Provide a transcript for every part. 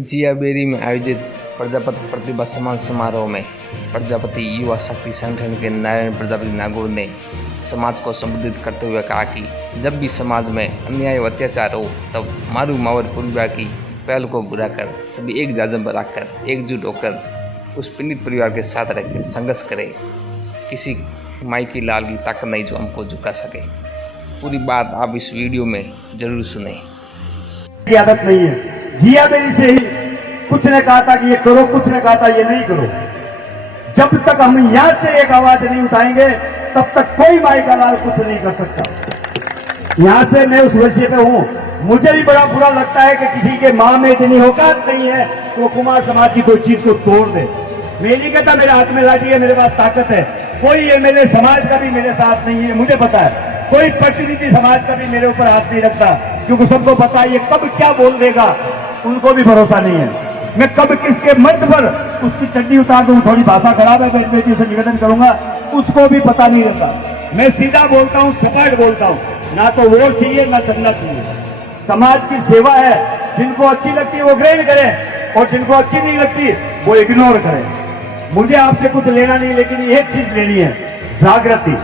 जियाबेरी में आयोजित प्रजापति प्रतिभा सम्मान समारोह में प्रजापति युवा शक्ति संगठन के नारायण प्रजापति नागौर ने समाज को संबोधित करते हुए कहा कि जब भी समाज में अन्याय व अत्याचार हो तब मारू मावर परिवार की पहल को बुरा कर सभी एक जाजम पर रखकर एकजुट होकर उस पीड़ित परिवार के साथ रहकर संघर्ष करें। किसी माई की लाल की ताकत नहीं जो हमको झुका सके। पूरी बात आप इस वीडियो में जरूर सुने। आदत नहीं है। जियाबेरी से ही कुछ ने कहा था कि ये करो, कुछ ने कहा था ये नहीं करो। जब तक हम यहां से एक आवाज नहीं उठाएंगे तब तक कोई माई का लाल कुछ नहीं कर सकता। यहां से मैं उस वजह पे हूं। मुझे भी बड़ा बुरा लगता है कि किसी के मां में इतनी औकात नहीं है तो कुमार समाज की कोई चीज को तोड़ दे। मैं नहीं कहता मेरे हाथ में लाठी है, मेरे पास ताकत है। कोई एमएलए समाज का भी मेरे साथ नहीं है, मुझे पता है। कोई प्रतिनिधि समाज का भी मेरे ऊपर हाथ नहीं रखता, क्योंकि सबको पता है ये कब क्या बोल देगा, उनको भी भरोसा नहीं है। मैं कब किसके मंच पर उसकी चड्डी उतार दूं, थोड़ी भाषा खराब है, मैं बेटी से निवेदन करूंगा, उसको भी पता नहीं रहता। मैं सीधा बोलता हूं, सपाट बोलता हूं, ना तो वोट चाहिए ना चलना चाहिए। समाज की सेवा है, जिनको अच्छी लगती है वो ग्रहण करें और जिनको अच्छी नहीं लगती वो इग्नोर करें। मुझे आपसे कुछ लेना नहीं, लेकिन एक चीज लेनी है, जागृति।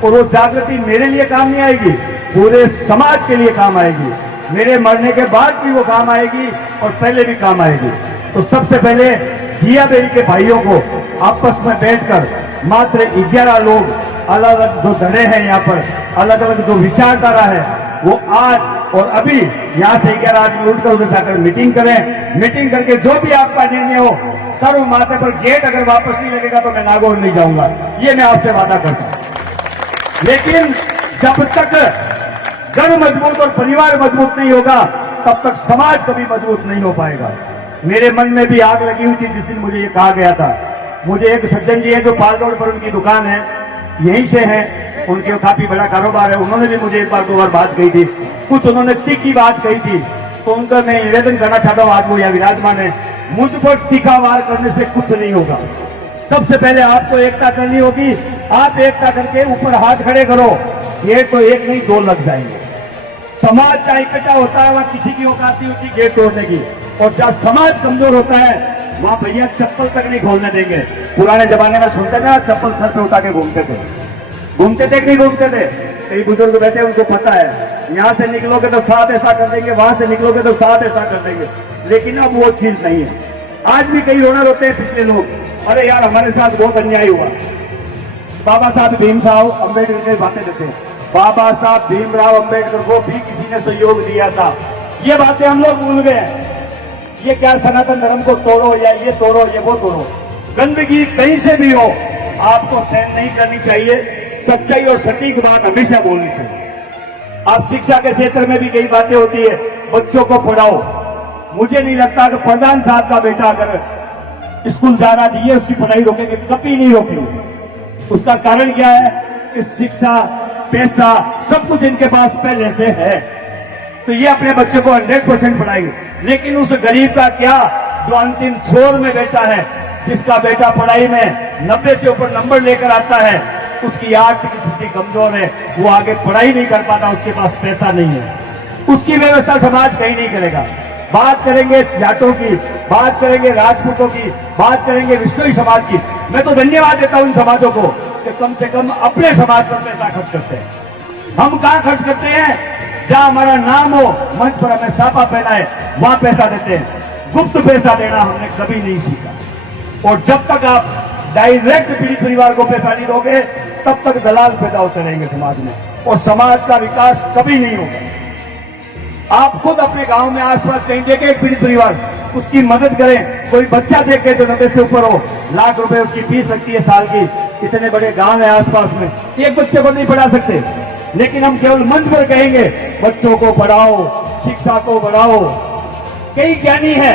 और वो जागृति मेरे लिए काम नहीं आएगी, पूरे समाज के लिए काम आएगी। मेरे मरने के बाद भी वो काम आएगी और पहले भी काम आएगी। तो सबसे पहले जियाबेरी के भाइयों को आपस में बैठकर मात्र 11 लोग अलग अलग जो धड़े हैं यहाँ पर, अलग अलग जो विचारधारा है, वो आज और अभी यहाँ से 11 आदमी उठकर उधर जाकर मीटिंग करें। मीटिंग करके जो भी आपका निर्णय हो, सर्व माथे पर गेट अगर वापस नहीं लगेगा तो मैं नागौर नहीं जाऊंगा, ये मैं आपसे वादा करता हूं। लेकिन जब तक घर मजबूत और परिवार मजबूत नहीं होगा तब तक समाज कभी मजबूत नहीं हो पाएगा। मेरे मन में भी आग लगी हुई थी जिस दिन मुझे ये कहा गया था। मुझे एक सज्जन जी है जो पाल रोड पर उनकी दुकान है, यहीं से है, उनके काफी बड़ा कारोबार है। उन्होंने भी मुझे एक बार दो बार बात कही थी, कुछ उन्होंने तीखी बात कही थी, तो उनका मैं निवेदन करना चाहता हूँ। आज वो यहाँ विराजमान है। मुझ पर तीखा वार करने से कुछ नहीं होगा। सबसे पहले आपको एकता करनी होगी। आप एकता करके ऊपर हाथ खड़े करो, ये तो एक नहीं दो लग जाएंगे। समाज जहाँ इकट्ठा होता है वहां किसी की औकात नहीं होती गेट तोड़ने की, और जहाँ समाज कमजोर होता है वहां भैया चप्पल तक नहीं खोलने देंगे। पुराने जमाने में सुनते थे, चप्पल सर पे उठा के घूमते थे कि नहीं घूमते थे? कई बुजुर्ग बैठे, उनको पता है यहाँ से निकलोगे तो साथ ऐसा कर देंगे, वहां से निकलोगे तो साथ ऐसा कर देंगे। लेकिन अब वो चीज नहीं है। आज भी कई रोना रोते हैं पिछले लोग, अरे यार हमारे साथ बहुत अन्याय हुआ। बाबा साहब भीमराव अम्बेडकर की बातें देते हैं, बाबा साहब भीमराव अम्बेडकर को भी किसी ने सहयोग दिया था। ये बातें हम लोग भूल गए। ये क्या सनातन धर्म को तोड़ो या ये तोड़ो या वो तोड़ो, गंदगी कहीं से भी हो आपको सहन नहीं करनी चाहिए। सच्चाई और सटीक बात हमेशा बोलनी चाहिए। आप शिक्षा के क्षेत्र में भी कई बातें होती है, बच्चों को पढ़ाओ। मुझे नहीं लगता कि प्रधान साहब का बेटा अगर स्कूल जाना चाहिए उसकी पढ़ाई रोकेंगे, कभी नहीं रोकेंगे। उसका कारण क्या है कि शिक्षा, पैसा, सब कुछ इनके पास पहले से है, तो ये अपने बच्चों को 100% पढ़ाएंगे। लेकिन उस गरीब का क्या जो अंतिम छोर में बैठा है, जिसका बेटा पढ़ाई में 90 से ऊपर नंबर लेकर आता है, उसकी आर्थिक स्थिति कमजोर है, वो आगे पढ़ाई नहीं कर पाता, उसके पास पैसा नहीं है, उसकी व्यवस्था समाज कहीं नहीं करेगा। बात करेंगे जाटों की, बात करेंगे राजपूतों की, बात करेंगे विष्णुई समाज की। मैं तो धन्यवाद देता हूं इन समाजों को कि कम से कम अपने समाज पर पैसा खर्च करते हैं। हम कहां खर्च करते हैं? जहां हमारा नाम हो, मंच पर हमें सापा पहना है, वहां पैसा देते हैं। गुप्त पैसा देना हमने कभी नहीं सीखा। और जब तक आप डायरेक्ट पीड़ित परिवार को पैसा नहीं दोगे तब तक दलाल पैदा होते रहेंगे समाज में, और समाज का विकास कभी नहीं होगा। आप खुद अपने गांव में आसपास कहीं देखें एक पीड़ित परिवार, उसकी मदद करें। कोई बच्चा देखे जो 90 से ऊपर हो, लाख रुपए उसकी फीस लगती है साल की। इतने बड़े गांव है आसपास में, एक बच्चे को नहीं पढ़ा सकते, लेकिन हम केवल मंच पर कहेंगे बच्चों को पढ़ाओ, शिक्षा को बढ़ाओ। कई ज्ञानी है,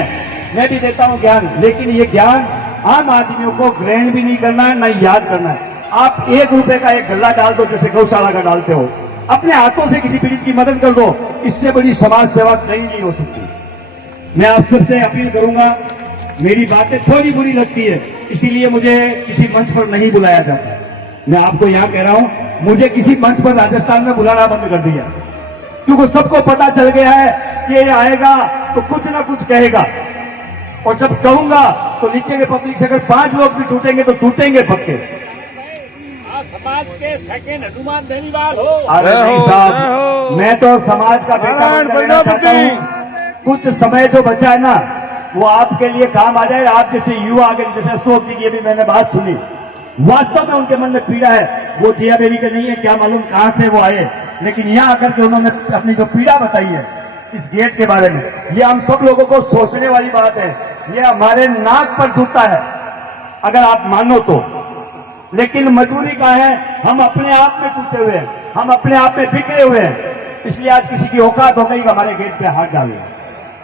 मैं भी देता हूं ज्ञान, लेकिन ये ज्ञान आम आदमियों को ग्रहण भी नहीं करना है, ना याद करना है। आप 1 रुपए का एक गल्ला डाल दो, जैसे गौशाला का डालते हो, अपने हाथों से किसी पीड़ित की मदद कर दो, इससे बड़ी समाज सेवा कहीं नहीं हो सकती। मैं आप सबसे अपील करूंगा, मेरी बातें थोड़ी बुरी लगती है इसीलिए मुझे किसी मंच पर नहीं बुलाया जाता। मैं आपको यहां कह रहा हूं, मुझे किसी मंच पर राजस्थान में बुलाना बंद कर दिया, क्योंकि सबको पता चल गया है कि ये आएगा तो कुछ ना कुछ कहेगा। और जब कहूंगा तो नीचे के पब्लिक से अगर 5 लोग भी टूटेंगे तो टूटेंगे पक्के। समाज के सेकंड हनुमान बेनीवाल हो। अरे नहीं साहब, मैं तो समाज का बेटा बनना चाहता हूं। कुछ समय जो बचा है ना वो आपके लिए काम आ जाए। आप जैसे युवा आगे, जैसे अशोक जी की भी मैंने बात सुनी, वास्तव में उनके मन में पीड़ा है। वो जिया बेरी के नहीं है, क्या मालूम कहां से वो आए, लेकिन यहां आकर के उन्होंने अपनी जो पीड़ा बताई है इस गेट के बारे में, ये हम सब लोगों को सोचने वाली बात है। ये हमारे नाक पर झूठता है अगर आप मानो तो, लेकिन मजबूरी का है, हम अपने आप में टूटे हुए हैं, हम अपने आप में बिखरे हुए हैं। इसलिए आज किसी की औकात हो गई कि हमारे गेट पे हाथ डाले,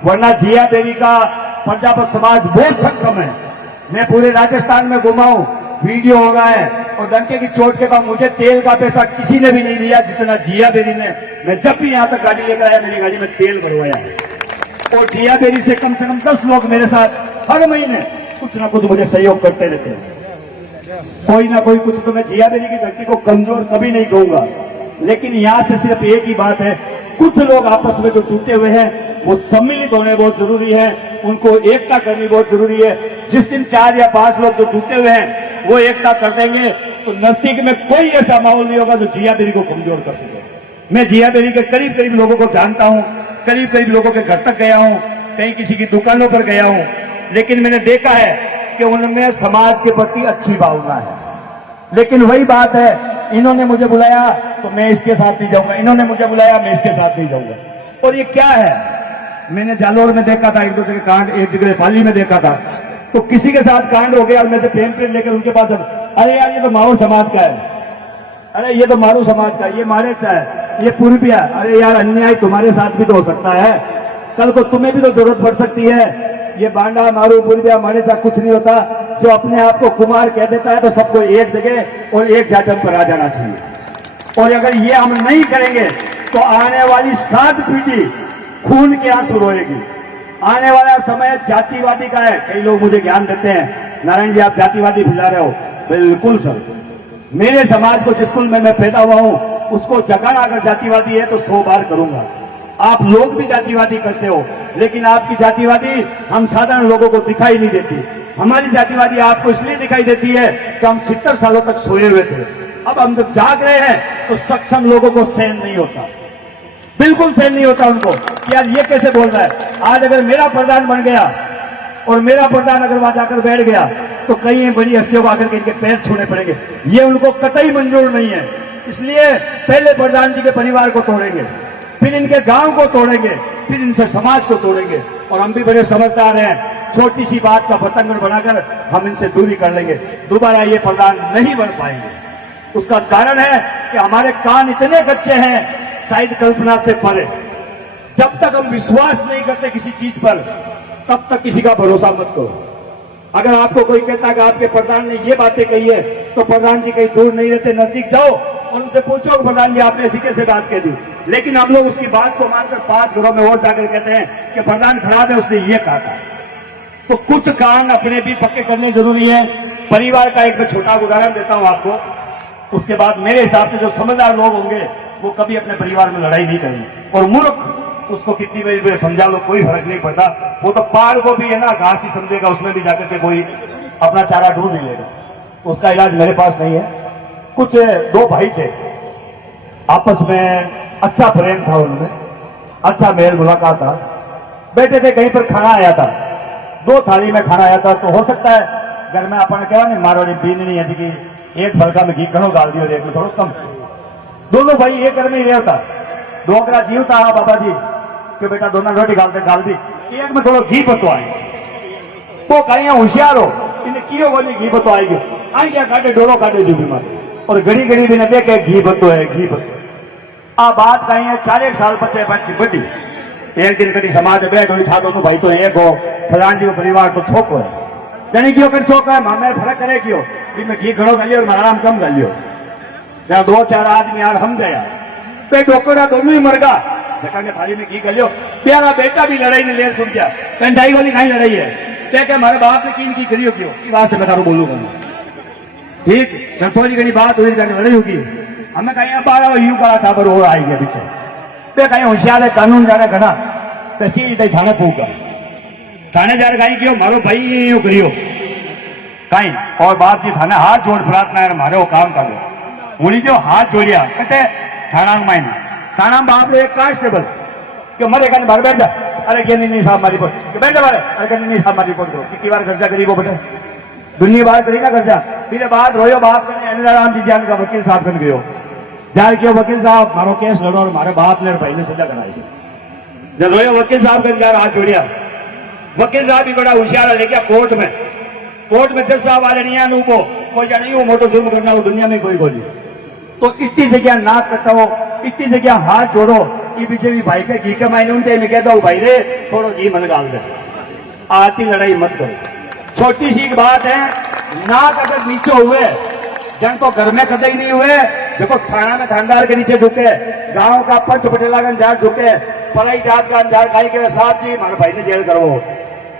वरना जिया बेरी का प्रजापत समाज बहुत सक्षम है। मैं पूरे राजस्थान में घुमा हूं, वीडियो हो रहा है, और डंके की चोट के बाद मुझे तेल का पैसा किसी ने भी नहीं दिया जितना जिया बेरी ने। मैं जब भी यहां तक गाड़ी लेकर आया मेरी गाड़ी में तेल भरवाया, और जिया बेरी से कम 10 लोग मेरे साथ हर महीने कुछ ना कुछ मुझे सहयोग करते रहते हैं। कोई ना कोई कुछ। तो मैं जिया बेरी की धरती को कमजोर कभी नहीं कहूंगा, लेकिन यहां से सिर्फ एक ही बात है, कुछ लोग आपस में जो टूटे हुए हैं वो सम्मिलित होने बहुत जरूरी है, उनको एकता करनी बहुत जरूरी है। जिस दिन 4 या 5 लोग जो टूटे हुए हैं वो एकता कर देंगे तो नजदीक में कोई ऐसा माहौल नहीं होगा जो जिया बेरी को कमजोर कर सके। मैं जिया बेरी के करीब करीब लोगों को जानता हूं, करीब करीब लोगों के घर तक गया हूं, कहीं किसी की दुकानों पर गया हूं, लेकिन मैंने देखा है कि उनमें समाज के प्रति अच्छी भावना है। लेकिन वही बात है, इन्होंने मुझे बुलाया तो मैं इसके साथ नहीं जाऊंगा, इन्होंने मुझे बुलाया मैं इसके साथ नहीं जाऊंगा। और ये क्या है, मैंने जालोर में देखा था, एक दो जगह कांड, एक जगह पाली में देखा था, तो किसी के साथ कांड हो गया और मैं से पेन लेकर उनके पास, अरे यार ये तो मारू समाज का है, अरे ये तो मारू समाज का, ये मारे चाहे, ये पूर्विया, अरे यार अन्याय तुम्हारे साथ भी तो हो सकता है, कल को तुम्हें भी तो जरूरत पड़ सकती है। ये बांडा मारू पूर्विया मारे चाहे कुछ नहीं होता, जो अपने आप को कुमार कह देता है तो सबको एक जगह और एक जाटन पर आ जाना चाहिए। और अगर ये हम नहीं करेंगे तो आने वाली 7 पीढ़ी खून के आंसू रोएगी। आने वाला समय जातिवादी का है। कई लोग मुझे ज्ञान देते हैं, नारायण जी आप जातिवादी फैला रहे हो। बिल्कुल सर, मेरे समाज को जिस स्कूल में मैं पैदा हुआ हूं उसको जगाना अगर जातिवादी है तो 100 बार करूंगा। आप लोग भी जातिवादी करते हो, लेकिन आपकी जातिवादी हम साधारण लोगों को दिखाई नहीं देती। हमारी जातिवादी आपको इसलिए दिखाई देती है कि हम 70 सालों तक सोए हुए थे, अब हम जब जाग रहे हैं तो सक्षम लोगों को सहन नहीं होता, बिल्कुल सहन नहीं होता उनको कि यार ये कैसे बोल रहा है। आज अगर मेरा प्रधान बन गया और मेरा प्रधान अगर वहां जाकर बैठ गया तो कई बड़ी हस्तियों को आकर के इनके पैर छूने पड़ेंगे, ये उनको कतई मंजूर नहीं है। इसलिए पहले प्रधान जी के परिवार को तोड़ेंगे, फिर इनके गांव को तोड़ेंगे, फिर इनसे समाज को तोड़ेंगे। और हम भी बड़े समझदार हैं, छोटी सी बात का पतंग बनाकर हम इनसे दूरी कर लेंगे, दोबारा ये प्रधान नहीं बन पाएंगे। उसका कारण है कि हमारे कान इतने कच्चे हैं, शायद कल्पना से परे। जब तक हम विश्वास नहीं करते किसी चीज पर, तब तक किसी का भरोसा मत करो। अगर आपको कोई कहता है कि आपके प्रधान ने ये बातें कही है, तो प्रधान जी कहीं दूर नहीं रहते, नजदीक जाओ और उनसे पूछो कि प्रधान जी आपने ऐसी कैसे बात कह दी। लेकिन हम लोग उसकी बात को मानकर 5 घरों में और जाकर कहते हैं कि प्रधान खराब है, उसने ये कहा था। तो कुछ कान अपने भी पक्के करने जरूरी है। परिवार का एक छोटा उदाहरण देता हूं आपको, उसके बाद मेरे हिसाब से जो समझदार लोग होंगे वो कभी अपने परिवार में लड़ाई नहीं करेंगे। और मूर्ख उसको कितनी बड़ी समझा लो, कोई फर्क नहीं पड़ता। वो तो पार को भी है ना घास ही समझेगा, उसमें भी जाकर के कोई अपना चारा ढूंढ नहीं लेगा। उसका इलाज मेरे पास नहीं है। कुछ 2 भाई थे, आपस में अच्छा प्रेम था, उनमें अच्छा मेल मुलाकात था, बैठे थे कहीं पर, खाना आया था, 2 थाली में खाना आया था। तो हो सकता है घर में अपन कहा नहीं मारो बीन नहीं है कि एक फलका में घी घणो डाल दियो और एक में थोड़ा कम। दोनों भाई एक घर में ही रहता, 2 अगला जीव था बाबा जी कि बेटा दोनों रोटी डाल दी, एक में थोड़ा घी बतवाए तो कहीं होशियार हो, इन्हें कियो बोली घी बतवाएगी, आई क्या काटे डोलो काटे जो बीमार, और घड़ी घड़ी भी न देखे घी बतो है घी बतो। आ बात कहीं है 4 साल बच्चे बच्ची बड़ी, एक दिन कभी समाज में बैठ हुई था, दोनों भाई तो एक हो, फलान जी को परिवार तो छोको है, यानी क्यों कर छोका है, मामे फर्क करे क्यों, मैं घी घड़ो गालियो और आराम कम गालियो। 2-4 आदमी यार हम गया पे डोकरा दोनों ही मर गा, जगह थाली में घी गलियो। प्यारा बेटा भी लड़ाई ने लेर सुन गया, कंठाई वाली कहीं लड़ाई है, क्या हमारे बाप ने की करियो क्यों, की बात से मैं तारू बोलूंगा। ठीक, जब थोड़ी घड़ी बात हुई जाकर लड़ाई होगी, हमें कहीं 12 यू का था पर और आई गया पीछे पे कहीं होशियार है, कानून जाने घना तो सीधे थाने पूगा थानेदार कहीं क्यों मारो भाई यूं करियो कहीं और बातचीत थाने हाथ जोड़ प्रार्थना है मारो काम करो उन्हीं जो हाथ जोड़िया कहते थाना माइन थाना बाप रे एक कांस्टेबल कि मरे कहने बाहर बैठ जा अरे क्या नहीं साहब मारी रिपोर्ट बैठ जा मारे अरे कहने नहीं साहब मारी रिपोर्ट करो कितनी बार खर्चा करी वो बेटे दुनिया बार करी ना खर्चा फिर बाद रोयो बाप कहने अनिराम जी जान का वकील साहब कन गयो जान क्यों वकील साहब मारो केस लड़ो और मारे बाप ने भाई ने सजा कराई जब रोयो वकील साहब कन यार हाथ जोड़िया वकील साहब भी बड़ा होशियार है लेकिन कोर्ट में जज साहब वाले नहीं आने को कोई नहीं वो मोटो जुर्म करना वो दुनिया में कोई नहीं तो इतनी जगह नाक कटा हो इतनी जगह हाथ जोड़ो ये पीछे भी भाई के घी के मायने उनसे मैं कहता हूँ भाई रे थोड़ा घी मन डाल दे आती लड़ाई मत करो छोटी सी बात है नाक अगर नीचे हुए जन तो घर में कतई नहीं हुए देखो थाना में थानेदार के नीचे झुके गांव का पंच पटेला का अंजार झुके पलाई जात का अंजार खाई के साथ जी हमारे भाई ने जेल करो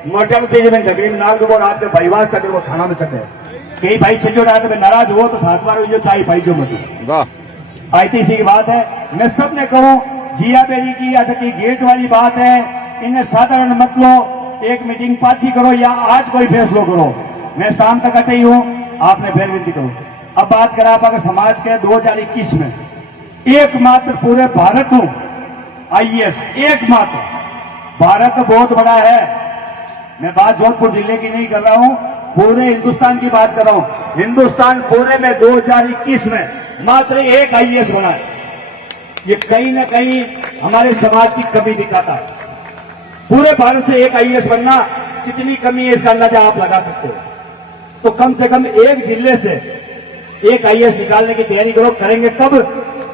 मर्जन से में झगड़ी में नाक डुबो रात में भाईवास करके वो थाना में चढ़े कई भाई छो रात में नाराज हो तो 7 बार जो चाय भाई जो मत आईटी सी की बात है मैं सब ने कहूं जिया बेरी की अच्छा की गेट वाली बात है इन्हें साधारण मत लो एक मीटिंग पाची करो या आज कोई फैसलो करो मैं शाम तक आते ही हूं आपने फिर विनती करो अब बात करा अगर समाज के 2021 में एकमात्र पूरे भारत हूं आईएएस एकमात्र भारत बहुत बड़ा है मैं बात जोधपुर जिले की नहीं कर रहा हूं पूरे हिंदुस्तान की बात कर रहा हूं हिंदुस्तान पूरे में 2021 में मात्र एक आईएएस बना है ये कहीं ना कहीं हमारे समाज की कमी दिखाता है पूरे भारत से एक आईएएस बनना कितनी कमी है इसका अंदाजा आप लगा सकते हो तो कम से कम एक जिले से एक आईएएस निकालने की तैयारी करो करेंगे कब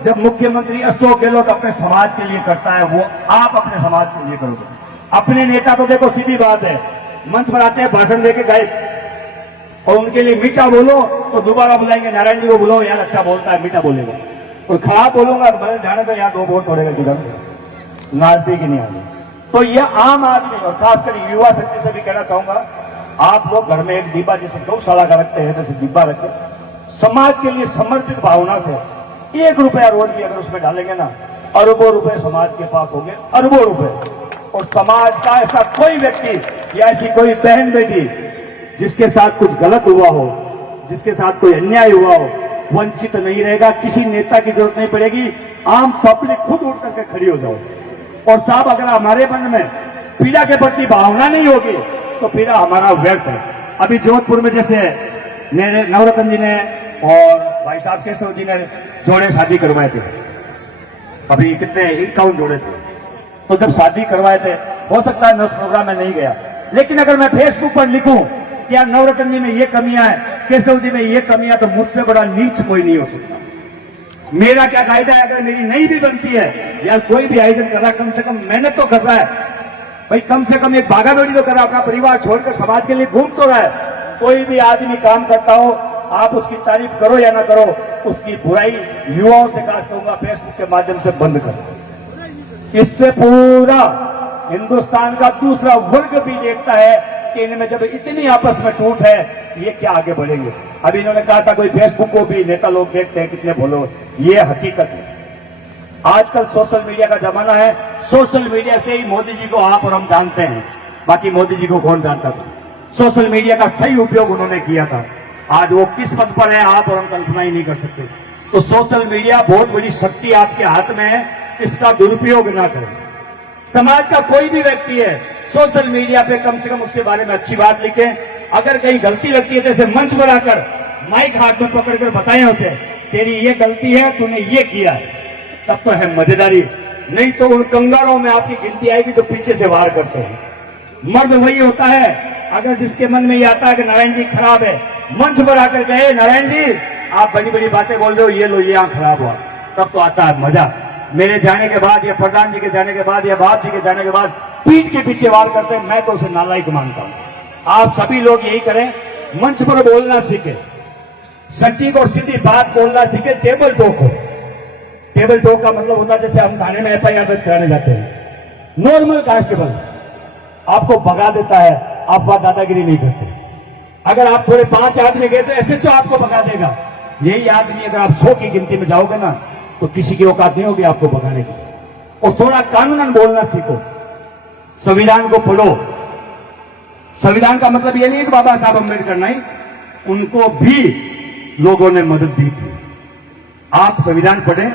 जब मुख्यमंत्री अशोक गहलोत अपने समाज के लिए करता है वो आप अपने समाज के लिए करोगे अपने नेता तो देखो सीधी बात है मंच पर आते हैं भाषण देके गए और उनके लिए मीठा बोलो तो दोबारा बुलाएंगे नारायण जी को बुलाओ यार अच्छा बोलता है मीठा बोलेगा और खराब बोलूंगा तो मैंने जाने तो यहाँ 2 वोट पड़ेगा किधर नजदीक ही नहीं आगे तो यह आम आदमी और खासकर युवा शक्ति से भी कहना चाहूंगा आप लोग घर में एक डिब्बा जैसे गौशाला का रखते हैं जैसे डिब्बा रखते समाज के लिए समर्पित भावना से 1 रुपया रोज भी अगर उसमें डालेंगे ना अरबों रुपए समाज के पास होंगे अरबों रुपए और समाज का ऐसा कोई व्यक्ति या ऐसी कोई बहन बेटी जिसके साथ कुछ गलत हुआ हो जिसके साथ कोई अन्याय हुआ हो वंचित नहीं रहेगा किसी नेता की जरूरत नहीं पड़ेगी आम पब्लिक खुद उठ करके खड़ी हो जाओ और साहब अगर हमारे मन में पीड़ा के प्रति भावना नहीं होगी तो पीड़ा हमारा व्यर्थ है अभी जोधपुर में जैसे नवरत्न जी ने और भाई साहब केशव जी ने जोड़े शादी करवाए थे अभी कितने 51 जोड़े थे तो जब शादी करवाए थे हो सकता है मैं उस प्रोग्राम में नहीं गया लेकिन अगर मैं फेसबुक पर लिखूं कि यार नवरत्न जी में ये कमियां है केशव जी में ये कमियां तो मुझसे बड़ा नीच कोई नहीं हो सकता मेरा क्या कायदा है अगर मेरी नहीं भी बनती है यार कोई भी आयोजन कर रहा है कम से कम मेहनत तो कर रहा है भाई कम से कम एक भागादौड़ी तो कर रहा है अपना परिवार छोड़कर समाज के लिए घूम तो रहा है कोई भी आदमी काम करता हो आप उसकी तारीफ करो या ना करो उसकी बुराई युवाओं से खास कहूंगा फेसबुक के माध्यम से बंद करो इससे पूरा हिंदुस्तान का दूसरा वर्ग भी देखता है कि इनमें जब इतनी आपस में टूट है ये क्या आगे बढ़ेंगे अभी इन्होंने कहा था कोई फेसबुक को भी नेता लोग देखते हैं कितने फॉलोअर ये हकीकत है आजकल सोशल मीडिया का जमाना है सोशल मीडिया से ही मोदी जी को आप और हम जानते हैं बाकी मोदी जी को कौन जानता था सोशल मीडिया का सही उपयोग उन्होंने किया था आज वो किस पद पर है आप और हम कल्पना ही नहीं कर सकते तो सोशल मीडिया बहुत बड़ी शक्ति आपके हाथ में है इसका दुरुपयोग ना करें समाज का कोई भी व्यक्ति है सोशल मीडिया पे कम से कम उसके बारे में अच्छी बात लिखे अगर कहीं गलती लगती है जैसे मंच पर आकर माइक हाथ में पकड़कर बताएं उसे तेरी ये गलती है तूने ये किया है तब तो है मजेदारी नहीं तो उन कंगारों में आपकी गिनती आएगी तो पीछे से वार करते हैं मर्द वही होता है अगर जिसके मन में ये आता है कि नारायण जी खराब है मंच पर आकर कहे नारायण जी आप बड़ी बड़ी बातें बोल रहे हो ये लो ये यहाँ खराब हुआ तब तो आता है मजा मेरे जाने के बाद या प्रधान जी के जाने के बाद या बाप जी के जाने के बाद पीठ के पीछे वार करते हैं मैं तो उसे नालायक मानता हूं आप सभी लोग यही करें मंच पर बोलना सीखे सटीक और सीधी बात बोलना सीखे टेबल टॉक हो टेबल टॉक का मतलब होता है जैसे हम थाने में एफआईआर दर्ज कराने जाते हैं नॉर्मल कांस्टेबल आपको भगा देता है आप बात दादागिरी नहीं करते अगर आप थोड़े 5 आदमी गए तो एसएचओ आपको भगा देगा यही आदमी अगर आप 100 की गिनती में जाओगे ना तो किसी की औकात नहीं होगी आपको भगाने की और थोड़ा कानूनन बोलना सीखो संविधान को पढ़ो संविधान का मतलब ये नहीं है कि बाबा साहब अम्बेडकर नहीं, उनको भी लोगों ने मदद दी थी। आप संविधान पढ़ें,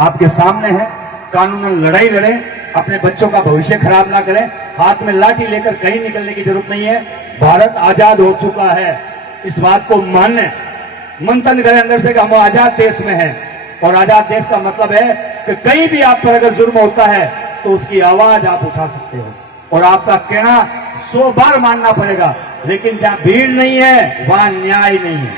आपके सामने है, कानून लड़ाई लड़े, अपने बच्चों का भविष्य खराब ना करें, हाथ में लाठी लेकर कहीं निकलने की जरूरत नहीं है। भारत आजाद हो चुका है, इस बात को मानने, मंथन करें अंदर से कि हम आजाद देश में हैं। और आजाद देश का मतलब है कि कहीं भी आप पर अगर जुर्म होता है तो उसकी आवाज आप उठा सकते हो और आपका कहना 100 बार मानना पड़ेगा, लेकिन जहां भीड़ नहीं है वहां न्याय नहीं है।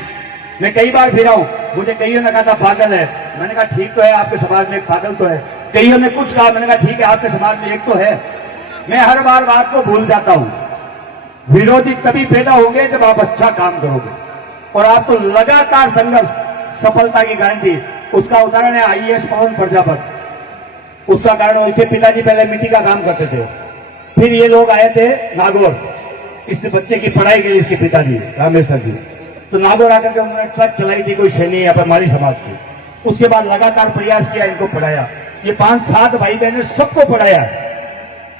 मैं कई बार फिरा हूं, मुझे कईयों ने कहा था पागल है, मैंने कहा ठीक तो है, आपके समाज में एक पागल तो है। कईयों ने कुछ कहा, मैंने कहा ठीक है, आपके समाज में एक तो है। मैं हर बार बात को भूल जाता हूं। विरोधी तभी पैदा होंगे जब आप अच्छा काम करोगे और आपको लगातार संघर्ष सफलता की गारंटी। उसका उदाहरण है आईएएस पवन प्रजापत। उसका कारण उसके पिताजी पहले मिट्टी का काम करते थे, फिर ये लोग आए थे नागौर, इस बच्चे की पढ़ाई के लिए, इसके पिताजी रामेश्वर जी। तो नागौर आकर के उन्होंने ट्रक चलाई थी, कोई सैनी या परमारी समाज की। उसके बाद लगातार प्रयास किया, इनको पढ़ाया। ये 5-7 भाई बहने सबको पढ़ाया।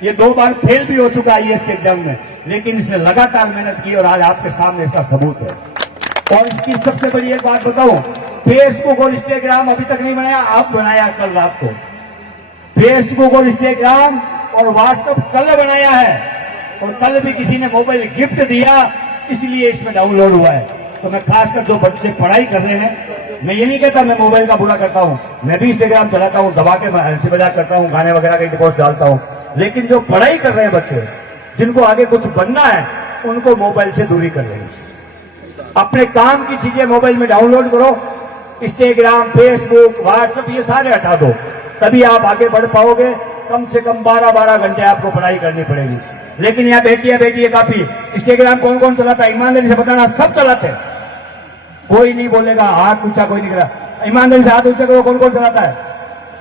ये 2 बार फेल भी हो चुका आईएएस के एग्जाम में, लेकिन इसने लगातार मेहनत की और आज आपके सामने इसका सबूत है। और इसकी सबसे बड़ी एक बात बताऊं, फेसबुक और इंस्टाग्राम अभी तक नहीं बनाया, आप बनाया कल रात को। फेसबुक और इंस्टाग्राम और व्हाट्सएप कल बनाया है, और कल भी किसी ने मोबाइल गिफ्ट दिया, इसलिए इसमें डाउनलोड हुआ है। तो मैं खासकर जो बच्चे पढ़ाई कर रहे हैं, मैं ये नहीं कहता मैं मोबाइल का बुरा करता हूं, मैं भी इंस्टाग्राम चलाता हूं, दबा के हंसी मजाक करता हूं, गाने वगैरह के पोस्ट डालता हूं, लेकिन जो पढ़ाई कर रहे हैं बच्चे, जिनको आगे कुछ बनना है, उनको मोबाइल से दूरी कर रहे हैं। अपने काम की चीजें मोबाइल में डाउनलोड करो, इंस्टाग्राम, फेसबुक, व्हाट्सएप ये सारे हटा दो, तभी आप आगे बढ़ पाओगे। कम से कम 12-12 घंटे आपको पढ़ाई करनी पड़ेगी। लेकिन यहाँ बैठिए काफी। इंस्टाग्राम कौन कौन चलाता है, ईमानदारी से बताना, सब चलाते हैं। कोई नहीं बोलेगा हाथ ऊंचा, कोई नहीं करा। ईमानदारी से हाथ ऊंचा करो, कौन कौन चलाता है?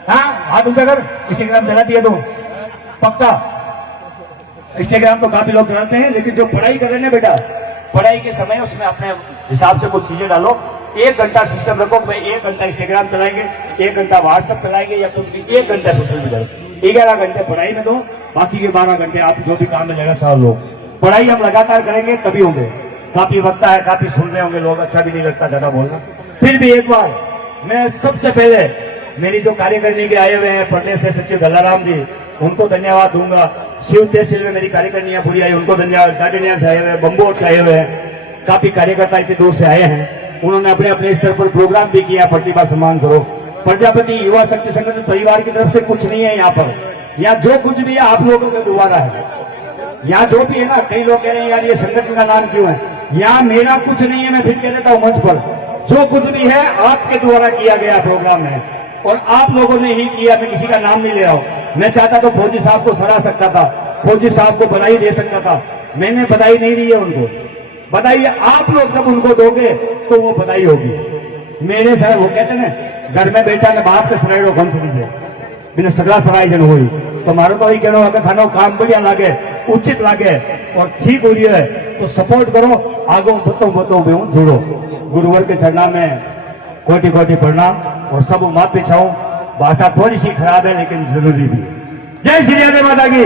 हाँ, हाथ ऊंचा कर। इंस्टाग्राम चलाती है तो पक्का? इंस्टाग्राम तो काफी लोग चलाते हैं, लेकिन जो पढ़ाई कर रहे हैं बेटा, पढ़ाई के समय उसमें अपने हिसाब से कुछ चीजें डालो। 1 घंटा सिस्टम रखो, भाई 1 घंटा इंस्टाग्राम चलाएंगे, 1 घंटा व्हाट्सएप चलाएंगे, या कुछ भी 1 घंटा सोशल मीडिया। 11 घंटे पढ़ाई में दो, बाकी के 12 घंटे आप जो भी काम में लेना चाहो लो। पढ़ाई हम लगातार करेंगे तभी होंगे। काफी वक्त है, काफी सुन रहे होंगे लोग, अच्छा भी नहीं लगता ज्यादा बोलना। फिर भी एक बार मैं सबसे पहले मेरी जो कार्यकारिणी के आए हुए हैं, प्रदेश से सचिव गलाराम जी, उनको धन्यवाद दूंगा। शिव तहसील में मेरी कार्यकारिणियां पूरी आई, उनको धन्यवाद। गार्डनिया से आए हुए हैं, बम्बोर से आए हुए हैं, काफी कार्यकर्ता इतनी दूर से आए हैं। उन्होंने अपने अपने स्तर पर प्रोग्राम भी किया, प्रतिभा सम्मान स्वरूप। प्रजापति युवा शक्ति संगठन परिवार की तरफ से कुछ नहीं है यहाँ पर, यहाँ जो कुछ भी है आप लोगों के द्वारा है। यहाँ जो भी है ना, कई लोग कह रहे हैं यार ये संगठन का नाम क्यों है, यहाँ मेरा कुछ नहीं है। मैं फिर कह देता हूँ मंच पर, जो कुछ भी है आपके द्वारा किया गया प्रोग्राम है और आप लोगों ने ही किया। मैं किसी का नाम नहीं ले रहा हूँ। मैं चाहता तो फौजी साहब को सराह सकता था, फौजी साहब को बधाई दे सकता था, मैंने बधाई नहीं दी है उनको। बधाई आप लोग जब उनको दोगे तो वो बधाई होगी। मेरे सर वो कहते हैं घर में बैठा ने बाप के सरायड़ो घन सकी बिना सगड़ा सराय जन हुई। तो मारो तो वही कहना अगर थानो काम बढ़िया लागे, उचित लागे और ठीक हो रही है तो सपोर्ट करो, आगो बतो में जुड़ो। गुरुवर के चरणा में कोटि कोटि प्रणाम और सब मात पिछाऊं। भाषा थोड़ी सी खराब है लेकिन जरूरी भी। जय श्री राधे माता की।